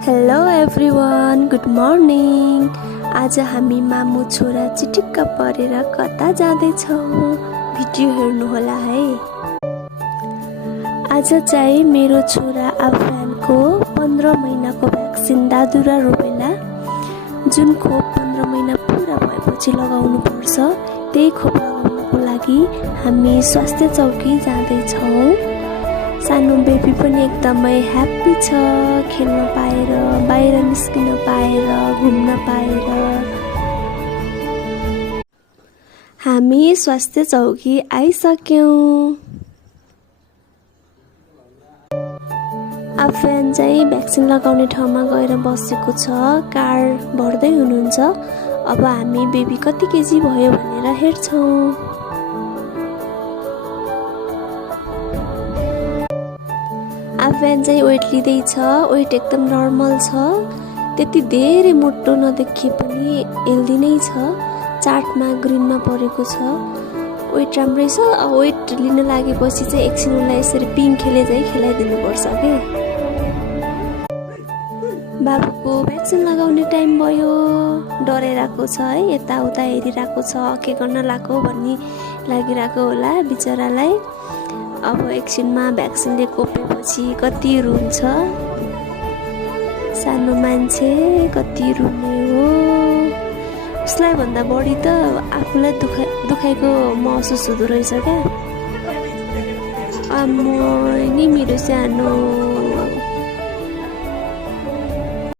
Hello everyone, good morning. आज हामी मामु छोरा चिटिक्क परेर कता जाँदैछौँ, भिडियो हेर्नुहोला है। आज चाहिँ मेरो छोरा आफरानको 15 महिनाको भ्याक्सिन दादु र रुबेला, जुन खोप 15 महिना पुरा भएपछि लगाउनु पर्छ, त्यही खोप लगाउनको लागि हामी स्वास्थ्य चौकी जाँदैछौँ। सानो बेबी पनि एकदमै ह्याप्पी छ, खेल्न पाएर, बाहिर निस्किन पाएर, घुम्न पाएर। हामी स्वास्थ्य चौकी आइसक्यौँ। आफयान चाहिँ भ्याक्सिन लगाउने ठाउँमा गएर बसेको छ, कार्ड भर्दै हुनुहुन्छ। अब हामी बेबी कति केजी भयो भनेर हेर्छौँ। आफयान चाहिँ वेट लिँदैछ, वेट एकदम नर्मल छ, त्यति धेरै मोटो नदेखिए पनि हेल्दी नै छ। चार्टमा ग्रिनमा परेको छ, वेट राम्रै छ। वेट लिन लागेपछि चाहिँ एकछिन उसलाई यसरी पिङ खेले चाहिँ खेलाइदिनुपर्छ के। बाबुको भ्याक्सिन लगाउने टाइम भयो, डराइरहेको छ है, यताउता हेरिरहेको छ, के गर्न लाग्यो भन्ने लागिरहेको होला बिचरालाई। अब एकछिनमा भ्याक्सिनले कोपेपछि कति रुन्छ, सानो मान्छे कति रुने हो। उसलाई भन्दा बढी त आफूलाई दुखाइको महसुस हुँदो रहेछ क्या। नि मेरो सानो